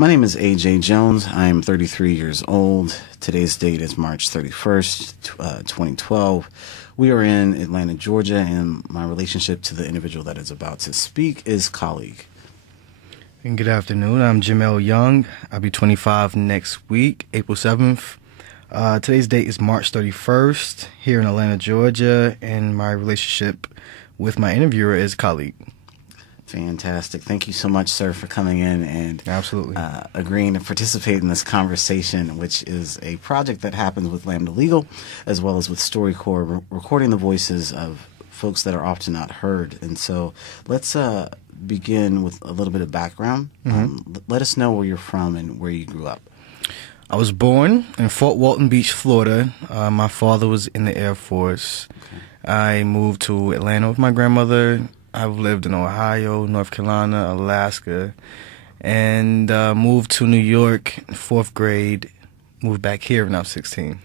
My name is AJ Jones. I am 33 years old. Today's date is March 31st, 2012. We are in Atlanta, Georgia, and my relationship to the individual that is about to speak is colleague. And good afternoon. I'm Jamel Young. I'll be 25 next week, April 7th. Today's date is March 31st here in Atlanta, Georgia, and my relationship with my interviewer is colleague. Fantastic. Thank you so much, sir, for coming in and Absolutely. Agreeing to participate in this conversation, which is a project that happens with Lambda Legal, as well as with StoryCorps, recording the voices of folks that are often not heard. And so let's begin with a little bit of background. Let us know where you're from and where you grew up. I was born in Fort Walton Beach, Florida. My father was in the Air Force. Okay. I moved to Atlanta with my grandmother. I've lived in Ohio, North Carolina, Alaska, and moved to New York in 4th grade, moved back here when I was 16.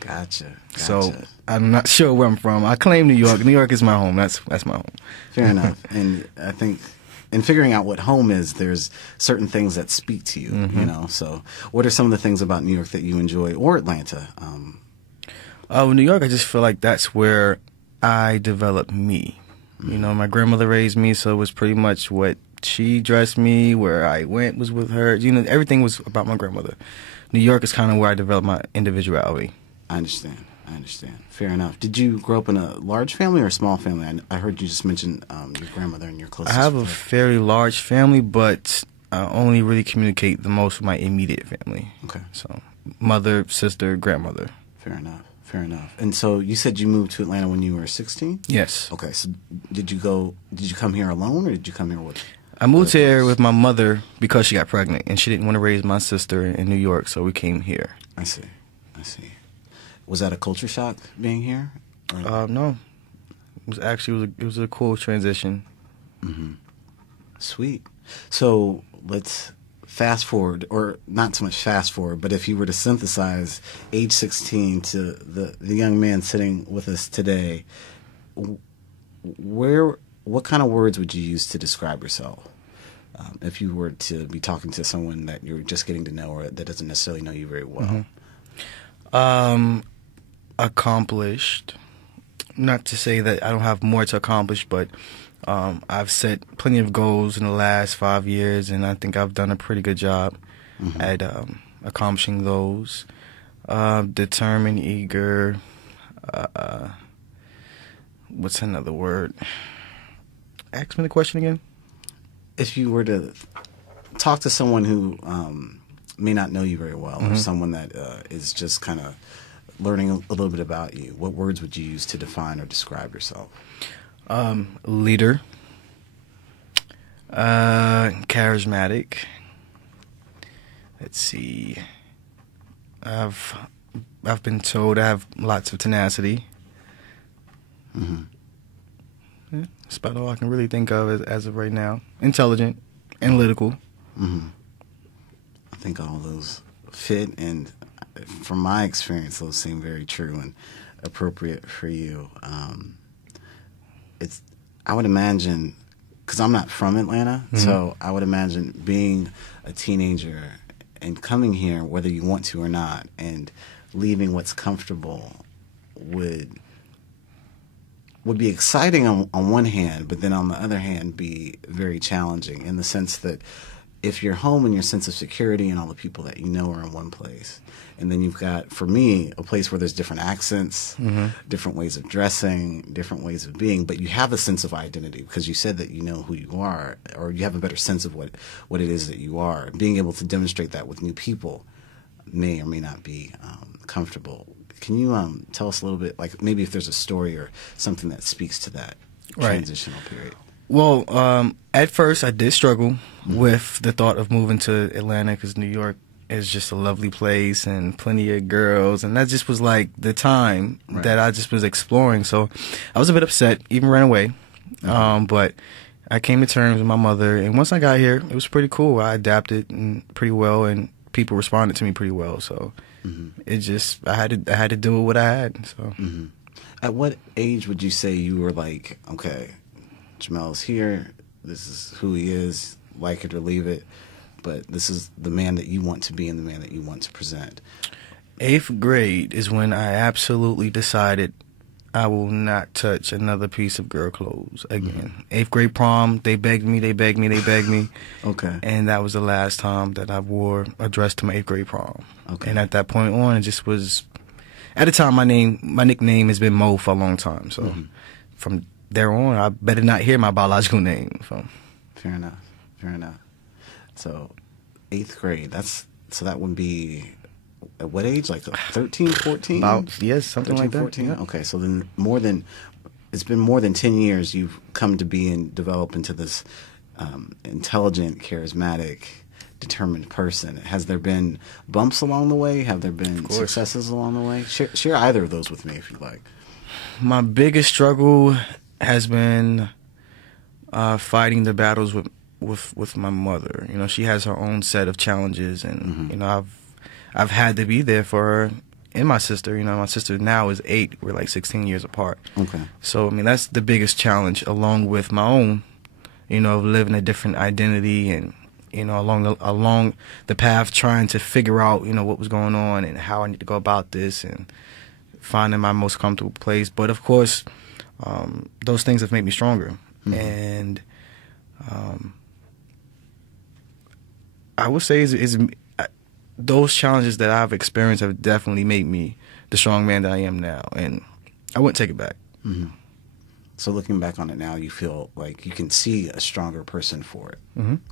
Gotcha. So I'm not sure where I'm from. I claim New York. New York is my home. That's my home. Fair enough. And I think in figuring out what home is, there's certain things that speak to you, you know. So what are some of the things about New York that you enjoy, or Atlanta? New York, I just feel like that's where I developed me. You know, my grandmother raised me, so it was pretty much what she dressed me, where I went was with her. You know, everything was about my grandmother. New York is kind of where I developed my individuality. I understand. Fair enough. Did you grow up in a large family or a small family? I heard you just mention your grandmother and your closest. I have a fairly large family, but I only really communicate the most with my immediate family. Okay. So mother, sister, grandmother. Fair enough. And so you said you moved to Atlanta when you were 16? Yes. Okay. So did you come here alone, or did you come here with? I moved here with my mother because she got pregnant, and she didn't want to raise my sister in New York, so we came here. I see. Was that a culture shock being here? No. It was a cool transition. Sweet. So let's fast forward, or not so much fast forward, but if you were to synthesize age 16 to the young man sitting with us today, what kind of words would you use to describe yourself? If you were to be talking to someone that you're just getting to know, or that doesn't necessarily know you very well. Accomplished. Not to say that I don't have more to accomplish, but I've set plenty of goals in the last 5 years, and I think I've done a pretty good job at accomplishing those. Determined, eager. What's another word? Ask me the question again. If you were to talk to someone who may not know you very well, or someone that is just kind of learning a little bit about you, what words would you use to define or describe yourself? Leader, charismatic. Let's see. I've been told I have lots of tenacity. Yeah, that's about all I can really think of as of right now. Intelligent, analytical. I think all those fit, and from my experience, those seem very true and appropriate for you. I would imagine, because I'm not from Atlanta, so I would imagine being a teenager and coming here, whether you want to or not, and leaving what's comfortable would be exciting on one hand, but then on the other hand be very challenging, in the sense that if you're home and your sense of security and all the people that you know are in one place, and then you've got, for me, a place where there's different accents, different ways of dressing, different ways of being, but you have a sense of identity because you said that you know who you are, or you have a better sense of what it is that you are. Being able to demonstrate that with new people may or may not be comfortable. Can you tell us a little bit, like maybe if there's a story or something that speaks to that transitional period? Well, at first I did struggle with the thought of moving to Atlanta, because New York is just a lovely place and plenty of girls, and that just was like the time that I just was exploring. So I was a bit upset, even ran away. But I came to terms with my mother, and once I got here, it was pretty cool. I adapted pretty well, and people responded to me pretty well. So it just I had to do what I had. So At what age would you say you were like, okay, Jamel's here, this is who he is, like it or leave it? but this is the man that you want to be and the man that you want to present. 8th grade is when I absolutely decided I will not touch another piece of girl clothes again. 8th grade prom, they begged me. Okay. And that was the last time that I wore a dress to my 8th grade prom. Okay. And at that point on, it just was... At the time, my nickname has been Mo for a long time. So from there on, I better not hear my biological name. So. Fair enough. So 8th grade, so that would be... At what age? Like 13, 14? About, yes, something 13, like that. 14? Yeah. Okay, so then it's been more than 10 years you've come to be and develop into this intelligent, charismatic, determined person. Has there been bumps along the way? Have there been successes along the way? Share either of those with me if you'd like. My biggest struggle has been fighting the battles with my mother. You know, she has her own set of challenges, and you know, I've had to be there for her and my sister. You know, my sister now is 8. We're like 16 years apart. Okay. So, I mean, that's the biggest challenge, along with my own, you know, of living a different identity and, you know, along the path trying to figure out, you know, what was going on and how I need to go about this and finding my most comfortable place. But, of course, those things have made me stronger. And I would say those challenges that I've experienced have definitely made me the strong man that I am now, and I wouldn't take it back. So looking back on it now, you feel like you can see a stronger person for it.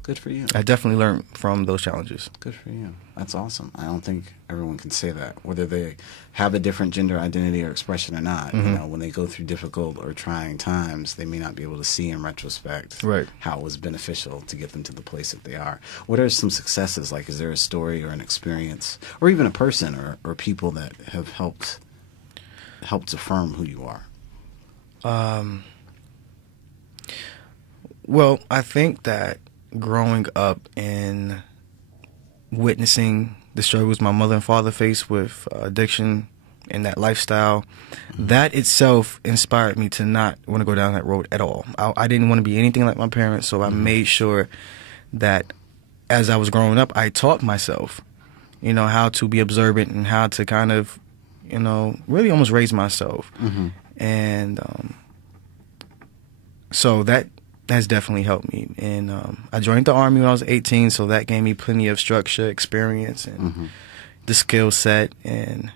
Good for you. I definitely learned from those challenges. Good for you. That's awesome. I don't think everyone can say that, whether they have a different gender identity or expression or not. You know, when they go through difficult or trying times, they may not be able to see in retrospect how it was beneficial to get them to the place that they are. What are some successes? Like, is there a story or an experience, or even a person or people that have helped affirm who you are? Well, I think that growing up and witnessing the struggles my mother and father faced with addiction and that lifestyle, that itself inspired me to not want to go down that road at all. I didn't want to be anything like my parents, so I made sure that as I was growing up, I taught myself, you know, how to be observant and how to kind of, you know, really almost raise myself. And so that has definitely helped me. And I joined the Army when I was 18, so that gave me plenty of structure, experience, and the skill set, and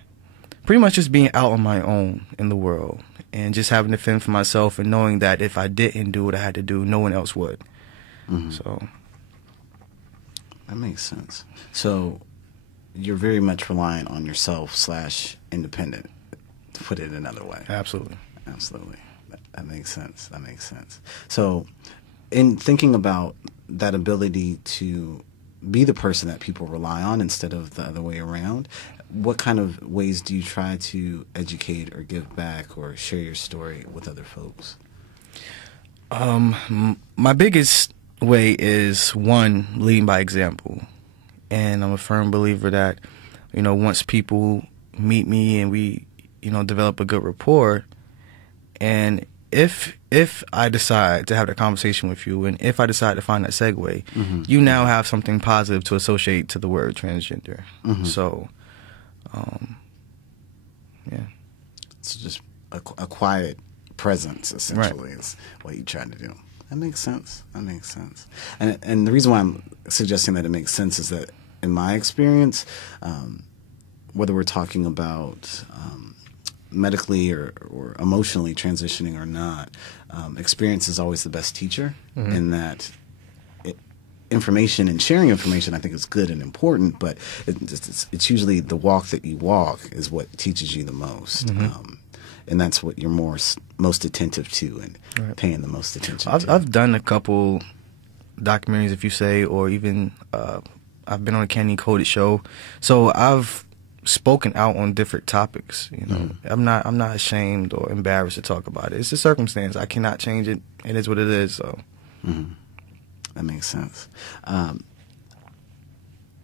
pretty much just being out on my own in the world and just having to fend for myself and knowing that if I didn't do what I had to do, no one else would. So that makes sense. So you're very much reliant on yourself / independent, to put it another way. Absolutely. That makes sense. So in thinking about that ability to be the person that people rely on instead of the other way around, what kind of ways do you try to educate or give back or share your story with other folks? My biggest way is, one, leading by example. And I'm a firm believer that, you know, once people meet me and we, you know, develop a good rapport, and if I decide to have that conversation with you, and if I decide to find that segue, you now have something positive to associate to the word transgender. So, yeah. It's just a quiet presence, essentially, is what you try to do. That makes sense. And the reason why I'm suggesting that it makes sense is that, in my experience, whether we're talking about medically or emotionally transitioning or not, experience is always the best teacher, in that information and sharing information, I think, is good and important, but it's usually the walk that you walk is what teaches you the most. And that's what you're most attentive to and paying the most attention to. I've done a couple documentaries, if you say, or even I've been on a Candy Coded show, so I've spoken out on different topics. You know, I'm not ashamed or embarrassed to talk about it. It's a circumstance. I cannot change it. It is what it is. So that makes sense.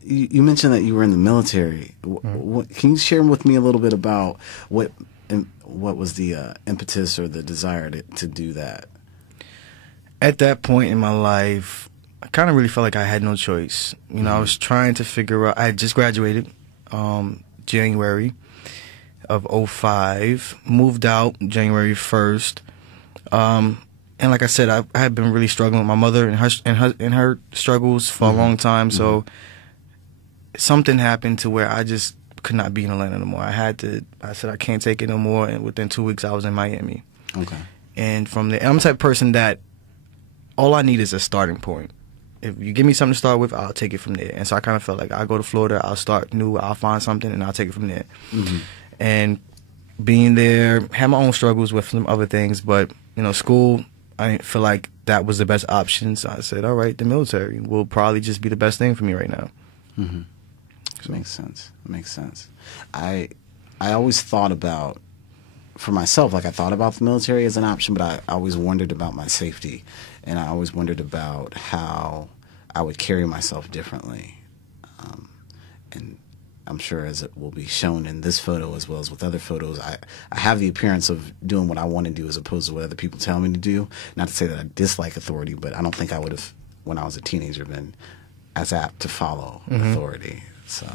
You mentioned that you were in the military. Can you share with me a little bit about what was the impetus or the desire to do that? At that point in my life, I kind of really felt like I had no choice. You know, I was trying to figure out. I had just graduated January of '05, moved out January 1st. And like I said, I had been really struggling with my mother and her struggles for a long time. So something happened to where I just could not be in Atlanta no more. I said I can't take it no more. And within 2 weeks, I was in Miami. Okay. And from there, I'm the type of person that all I need is a starting point. If you give me something to start with, I'll take it from there. And so I kind of felt like I'll go to Florida, I'll start new, I'll find something, and I'll take it from there. And being there, had my own struggles with some other things, but, you know, school, I didn't feel like that was the best option. So I said, all right, the military will probably just be the best thing for me right now. So. Makes sense. Makes sense. I always thought about, for myself, like I thought about the military as an option, but I always wondered about my safety. And I always wondered about how I would carry myself differently. And I'm sure, as it will be shown in this photo as well as with other photos, I have the appearance of doing what I want to do as opposed to what other people tell me to do. Not to say that I dislike authority, but I don't think I would have, when I was a teenager, been as apt to follow authority. So,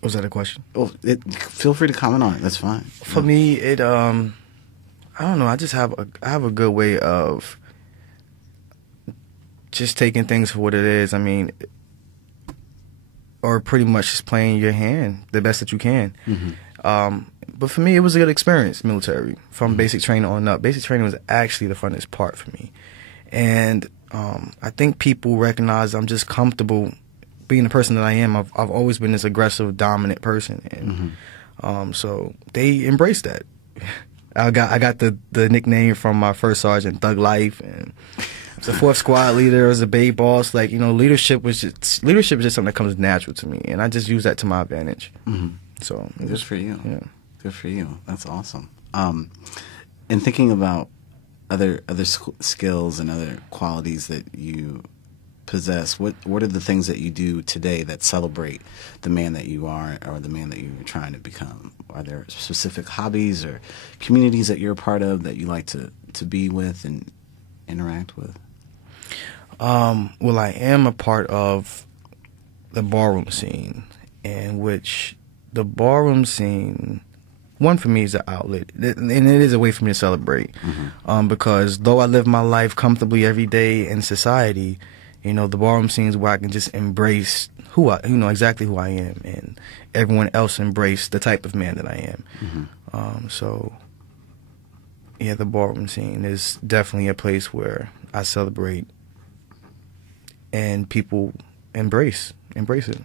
was that a question? Well, feel free to comment on it. That's fine. For me, I don't know. I just have a good way of just taking things for what it is. I mean, or pretty much just playing your hand the best that you can. But for me, it was a good experience, military, from basic training on up. Basic training was actually the funnest part for me. And I think people recognize I'm just comfortable being the person that I am. I've always been this aggressive, dominant person. And so they embraced that. I got the nickname from my first sergeant, Thug Life, and I was the 4th squad leader. I was a bay boss. Like, you know, leadership is just something that comes natural to me, and I just use that to my advantage. So good for you. Yeah, good for you. That's awesome. And thinking about other skills and other qualities that you possess, what are the things that you do today that celebrate the man that you are or the man that you're trying to become? Are there specific hobbies or communities that you're a part of that you like to be with and interact with? Well, I am a part of the ballroom scene, in which the ballroom scene, one, for me, is an outlet, and it is a way for me to celebrate. Because though I live my life comfortably every day in society, you know, the ballroom scene is where I can just embrace exactly who I am, and everyone else embrace the type of man that I am. So, yeah, the ballroom scene is definitely a place where I celebrate, and people embrace it.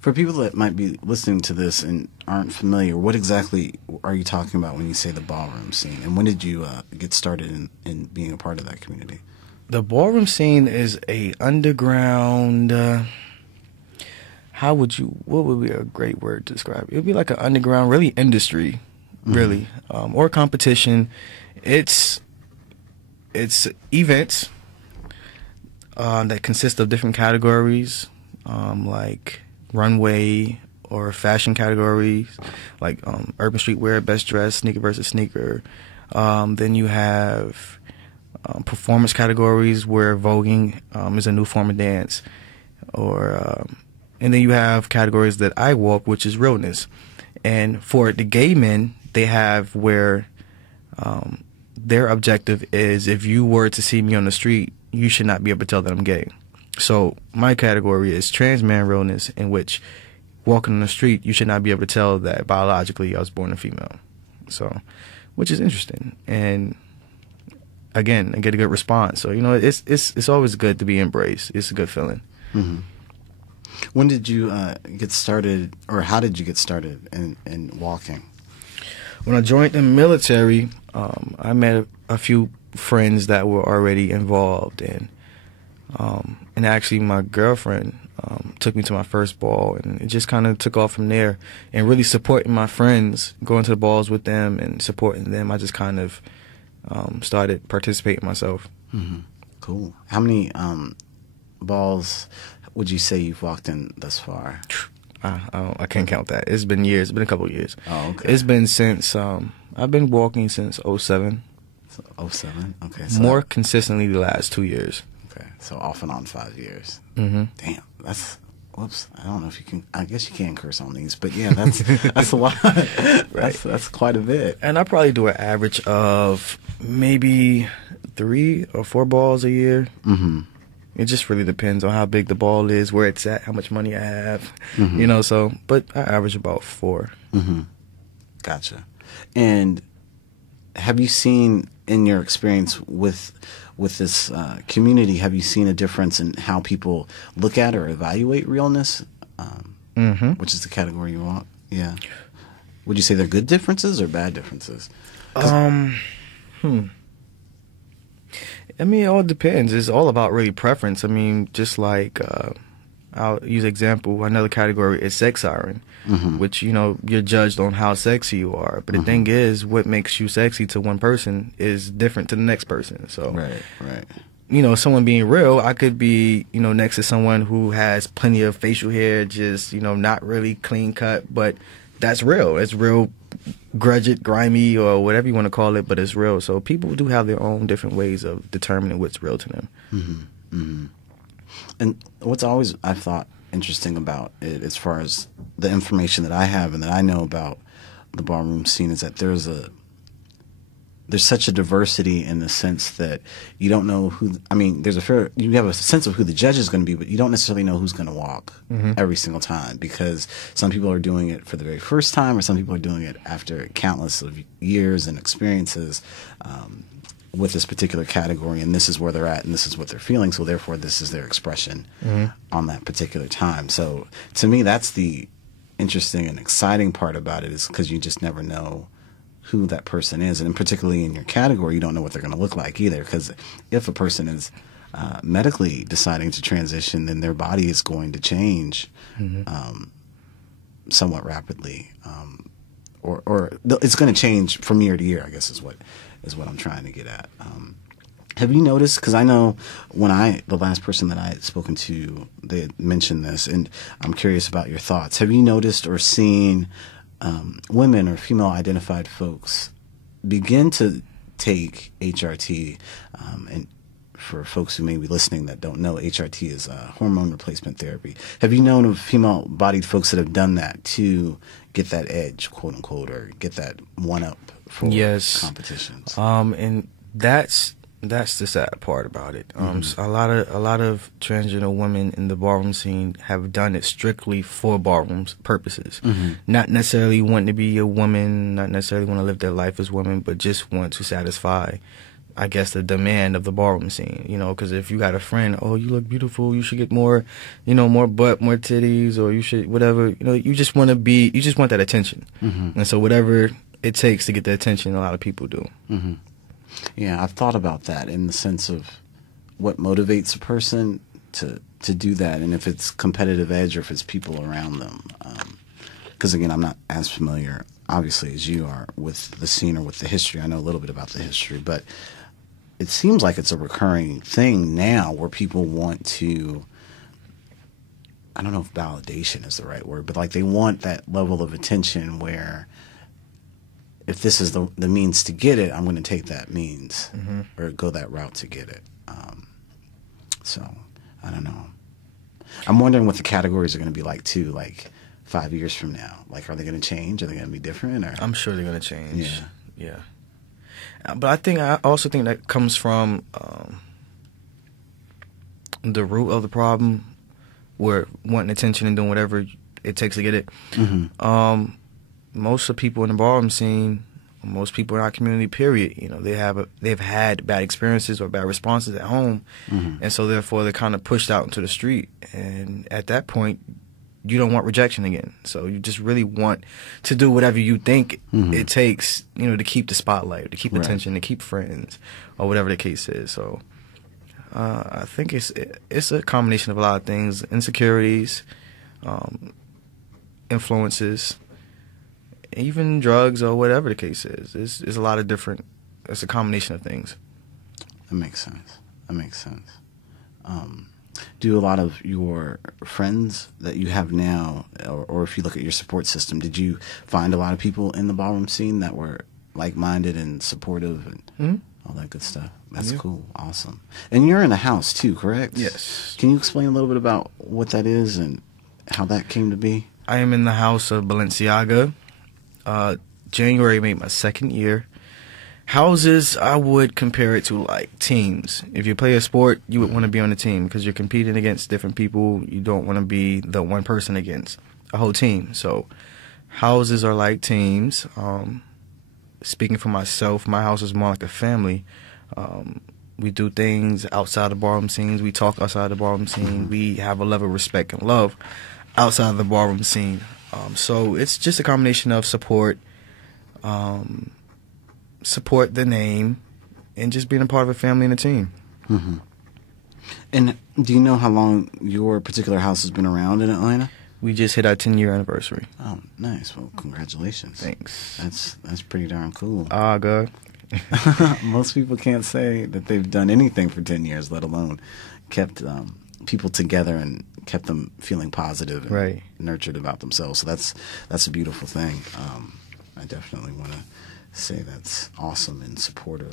For people that might be listening to this and aren't familiar, what exactly are you talking about when you say the ballroom scene, and when did you get started in being a part of that community? The ballroom scene is a underground, what would be a great word to describe it? It would be like an underground, really, industry, really, or competition. It's events that consist of different categories, like runway or fashion categories, like urban streetwear, best dress, sneaker versus sneaker. Then you have performance categories where voguing is a new form of dance, and then you have categories that I walk, which is realness. And for the gay men, they have where their objective is, if you were to see me on the street, you should not be able to tell that I'm gay. So my category is Trans Man realness, in which walking on the street, you should not be able to tell that biologically I was born a female. So, which is interesting, and again, I get a good response. So, you know, it's always good to be embraced. It's a good feeling. When did you get started, or how did you get started in walking? When I joined the military, I met a few friends that were already involved, and actually my girlfriend took me to my first ball, and it just kind of took off from there. And really supporting my friends, going to the balls with them and supporting them, I just kind of started participating myself. Cool. How many balls would you say you've walked in thus far? I can't count that. It's been years. It's been a couple of years. Oh, okay. It's been since I've been walking since '07. So, '07. Okay. So More consistently the last 2 years. Okay. So off and on 5 years. Mm-hmm. Damn. That's. Whoops. I don't know if you can. I guess you can curse on these, but yeah, that's a lot. Right. That's quite a bit. And I probably do an average of maybe 3 or 4 balls a year. Mm-hmm. It just really depends on how big the ball is, where it's at, how much money I have, Mm-hmm. So, but I average about 4. Mm-hmm. Gotcha. And have you seen, in your experience with this community, have you seen a difference in how people look at or evaluate realness? Which is the category you want? Yeah. Would you say they're good differences or bad differences? I mean, it all depends. It's all about really preference. I mean, just like, I'll use example, another category is sex siren, which, you're judged on how sexy you are. But the thing is, what makes you sexy to one person is different to the next person. So, right. Someone being real, I could be, next to someone who has plenty of facial hair, just, not really clean cut, but that's real. It's real, grimy, or whatever you want to call it, but it's real. So people do have their own different ways of determining what's real to them. Mm-hmm. Mm-hmm. And what's always I've thought interesting about it, as far as the information that I have and that I know about the ballroom scene, is that there's such a diversity in the sense that you don't know who. I mean, you have a sense of who the judge is going to be, but you don't necessarily know who's going to walk every single time, because some people are doing it for the very first time, or some people are doing it after countless of years and experiences with this particular category, and this is where they're at, and this is what they're feeling. So therefore, this is their expression on that particular time. So to me, that's the interesting and exciting part about it, is because you just never know who that person is. And particularly in your category, you don't know what they're going to look like either, because if a person is medically deciding to transition, then their body is going to change somewhat rapidly, or it's going to change from year to year, I guess is what I'm trying to get at. Have you noticed, because I know the last person that I had spoken to, they had mentioned this, and I'm curious about your thoughts. Have you noticed or seen women or female-identified folks begin to take HRT? And for folks who may be listening that don't know, HRT is hormone replacement therapy. Have you known of female-bodied folks that have done that to get that edge, quote-unquote, or get that one-up for competitions? And that's the sad part about it. So a lot of transgender women in the ballroom scene have done it strictly for ballroom purposes, not necessarily wanting to be a woman, not necessarily want to live their life as women, but just want to satisfy, I guess, the demand of the ballroom scene. Because if you got a friend, oh, you look beautiful, you should get more, more butt, more titties, or you should whatever. You just want that attention, and so whatever it takes to get the attention, a lot of people do. Yeah, I've thought about that in the sense of what motivates a person to do that, and if it's competitive edge or if it's people around them. Because again, I'm not as familiar, obviously, as you are with the scene or with the history. I know a little bit about the history, but it seems like it's a recurring thing now where people want to, I don't know if validation is the right word, but like they want that level of attention where if this is the means to get it, I'm going to take that means or go that route to get it. So I don't know. I'm wondering what the categories are going to be like too, like 5 years from now. Like, are they going to change? Are they going to be different? Or? I'm sure they're going to change. Yeah. But I also think that comes from the root of the problem, where wanting attention and doing whatever it takes to get it. Most of the people in the ballroom scene, most people in our community, period, they've had bad experiences or bad responses at home, and so therefore they're kind of pushed out into the street. And at that point, you don't want rejection again. So you just really want to do whatever you think it takes, to keep the spotlight, to keep attention, to keep friends, or whatever the case is. So I think it's a combination of a lot of things: insecurities, influences, even drugs, or whatever the case is. It's a lot of different. It's a combination of things. That makes sense. Do a lot of your friends that you have now, or if you look at your support system, did you find a lot of people in the ballroom scene that were like-minded and supportive? all that good stuff. That's cool. Awesome. And you're in a house too, correct? Yes. Can you explain a little bit about what that is and how that came to be? I am in the house of Balenciaga. January made my 2nd year. Houses, I would compare it to like teams. If you play a sport, you would want to be on a team because you're competing against different people. You don't want to be the one person against a whole team. So houses are like teams. Speaking for myself, my house is more like a family. We do things outside the ballroom scenes. We talk outside the ballroom scene. We have a level of respect and love outside of the ballroom scene. So it's just a combination of support, support the name, and just being a part of a family and a team. Mm-hmm. And do you know how long your particular house has been around in Atlanta? We just hit our 10-year anniversary. Oh, nice. Well, congratulations. Thanks. That's pretty darn cool. Good. Most people can't say that they've done anything for 10 years, let alone kept people together and kept them feeling positive and nurtured about themselves. So that's a beautiful thing. I definitely want to say that's awesome and supportive.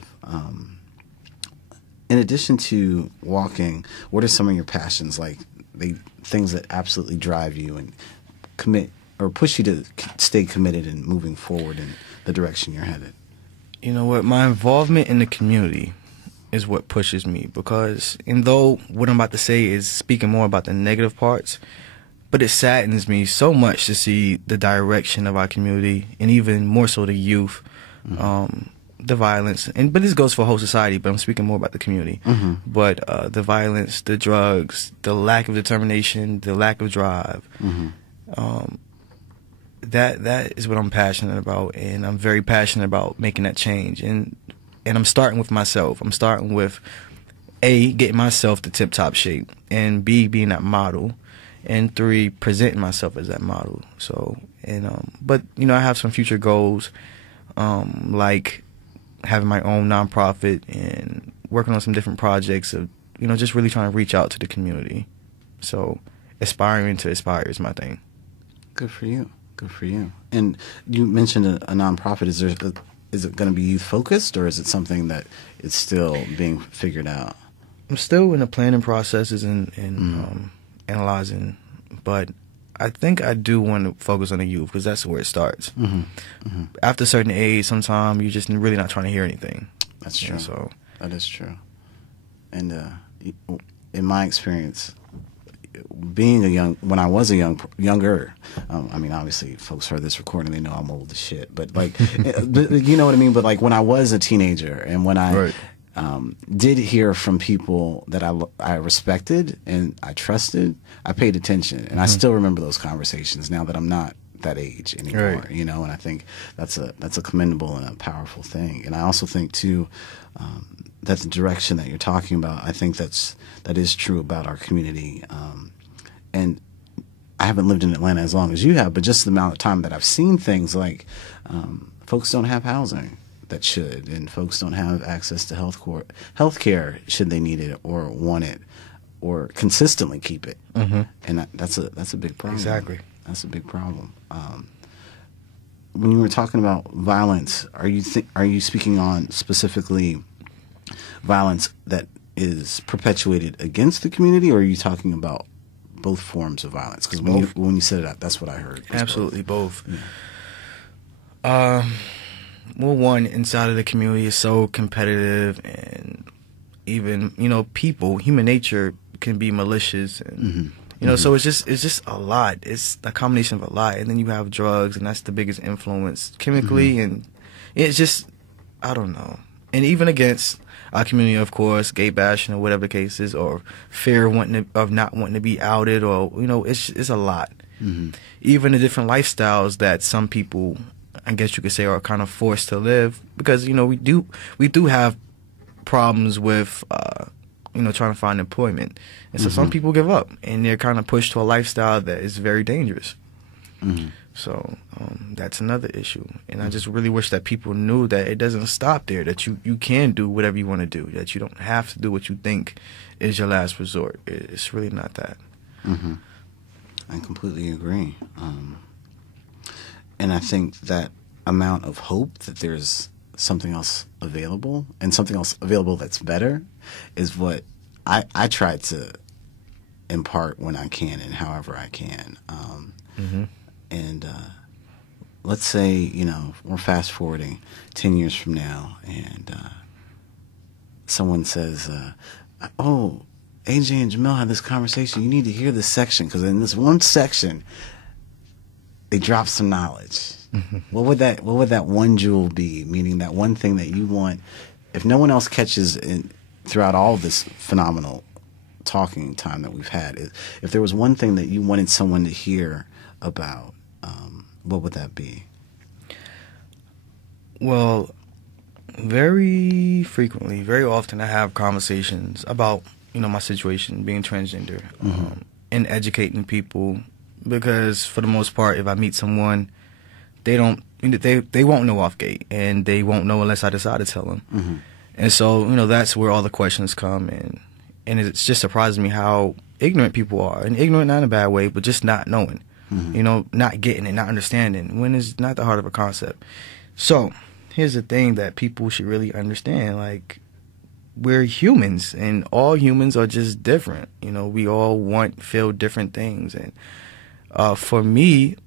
In addition to walking, what are some of your passions, like things that absolutely drive you and commit or push you to stay committed and moving forward in the direction you're headed? You know what? My involvement in the community is what pushes me, because though what I'm about to say is speaking more about the negative parts, but it saddens me so much to see the direction of our community, and even more so the youth, the violence, but this goes for whole society, but I'm speaking more about the community. But the violence, the drugs, the lack of determination, the lack of drive, that is what I'm passionate about, and I'm very passionate about making that change. And I'm starting with myself. I'm starting with A, getting myself to tip-top shape, and B, being that model, and 3, presenting myself as that model. So, but I have some future goals, like having my own nonprofit and working on some different projects of, just really trying to reach out to the community. So, aspiring to inspire is my thing. Good for you. Good for you. And you mentioned a nonprofit. Is it going to be youth focused, or is it something that is still being figured out? I'm still in the planning processes and analyzing, but I think I do want to focus on the youth, because that's where it starts. After a certain age, sometimes you're just really not trying to hear anything. That's true. So that is true. And in my experience, being when I was younger, I mean, obviously, folks heard this recording, they know I'm old as shit. But you know what I mean. But when I was a teenager, and when I did hear from people that I respected and I trusted, I paid attention, and I still remember those conversations now that I'm not that age anymore. And I think that's a commendable and a powerful thing. And I also think too, that the direction that you're talking about, I think that is true about our community. And I haven't lived in Atlanta as long as you have, but just the amount of time that I've seen things like folks don't have housing that should, and folks don't have access to health care should they need it or want it or consistently keep it. And that's a big problem. Exactly. That's a big problem. When you were talking about violence, are you speaking on specifically violence that is perpetuated against the community, or are you talking about both forms of violence? Because when you said it, that's what I heard. Absolutely both. Yeah. Well, one, inside of the community is so competitive, and even human nature can be malicious, and so it's just a lot. It's a combination of a lot, and then you have drugs, and that's the biggest influence chemically, and it's just, I don't know. And even against our community, of course, gay bashing or whatever the case is, or fear of not wanting to be outed, or it's a lot. Even the different lifestyles that some people, I guess you could say, are kind of forced to live, because we do have problems with trying to find employment, and so some people give up, and they're kind of pushed to a lifestyle that is very dangerous. So that's another issue, and I just really wish that people knew that it doesn't stop there, that you can do whatever you want to do, that you don't have to do what you think is your last resort. It's really not that. I completely agree. And I think that amount of hope that there's something else available, and something else available that's better, is what I try to impart when I can and however I can. And let's say, you know, we're fast forwarding 10 years from now, and someone says, oh, AJ and Jamel had this conversation. You need to hear this section, because in this one section, they drop some knowledge. What would that one jewel be? Meaning that one thing that you want, if no one else catches in throughout all this phenomenal talking time that we've had, if there was one thing that you wanted someone to hear about, what would that be? Well, very frequently, very often, I have conversations about, you know, my situation, being transgender, and educating people, because for the most part, if I meet someone, they won't know off gate, and they won't know unless I decide to tell them. And so, you know, that's where all the questions come in, and it's just surprises me how ignorant people are, and ignorant not in a bad way, but just not knowing, you know, not getting it, not understanding, when it's not the heart of a concept. So here's the thing that people should really understand, like, we're humans, and all humans are just different. You know, we all feel different things, and for me,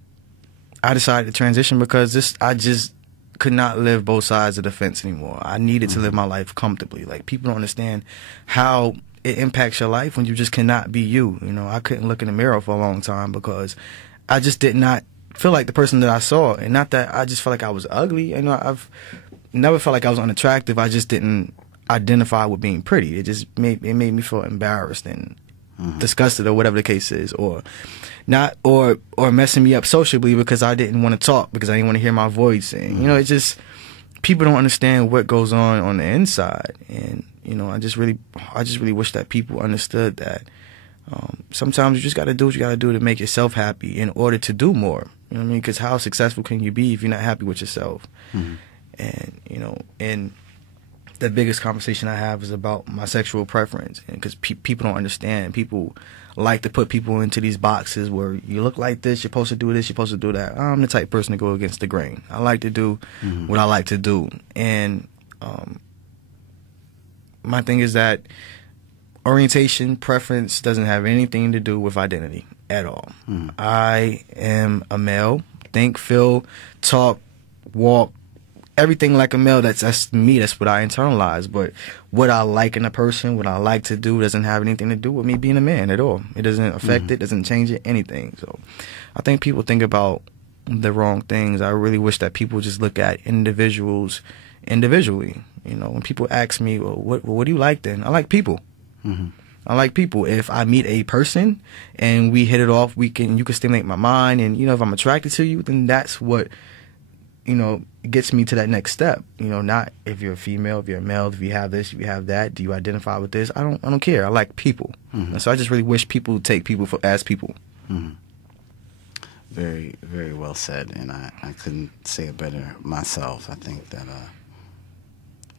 I decided to transition because I just could not live both sides of the fence anymore. I needed to live my life comfortably. Like, people don't understand how it impacts your life when you just cannot be you. You know, I couldn't look in the mirror for a long time because I just did not feel like the person that I saw. And not that I just felt like I was ugly. You know, I've never felt like I was unattractive. I just didn't identify with being pretty. It just made me feel embarrassed and disgusted, or whatever the case is, or not, or messing me up socially because I didn't want to talk, because I didn't want to hear my voice. And you know, it's just, people don't understand what goes on the inside. And you know, I just really wish that people understood that sometimes you just got to do what you got to do to make yourself happy in order to do more. You know what I mean? Because how successful can you be if you're not happy with yourself? And you know, and the biggest conversation I have is about my sexual preference, because people don't understand. People like to put people into these boxes where you look like this, you're supposed to do this, you're supposed to do that. I'm the type of person to go against the grain. I like to do what I like to do. And my thing is that orientation, preference doesn't have anything to do with identity at all. I am a male. Think, feel, talk, walk, everything like a male. That's me. That's what I internalize. But what I like in a person, what I like to do, doesn't have anything to do with me being a man at all. It doesn't affect it, doesn't change it, anything. So I think people think about the wrong things. I really wish that people just look at individuals individually. You know, when people ask me, well, what do you like then? I like people. I like people. If I meet a person and we hit it off, you can stimulate my mind, and you know, if I'm attracted to you, then that's what, you know, gets me to that next step. You know, not if you're a female, if you're a male, if you have this, if you have that, do you identify with this? I don't care. I like people. And so I just really wish people would take people as people. Very, very well said, and I couldn't say it better myself. I think that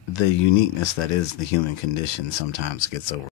the uniqueness that is the human condition sometimes gets over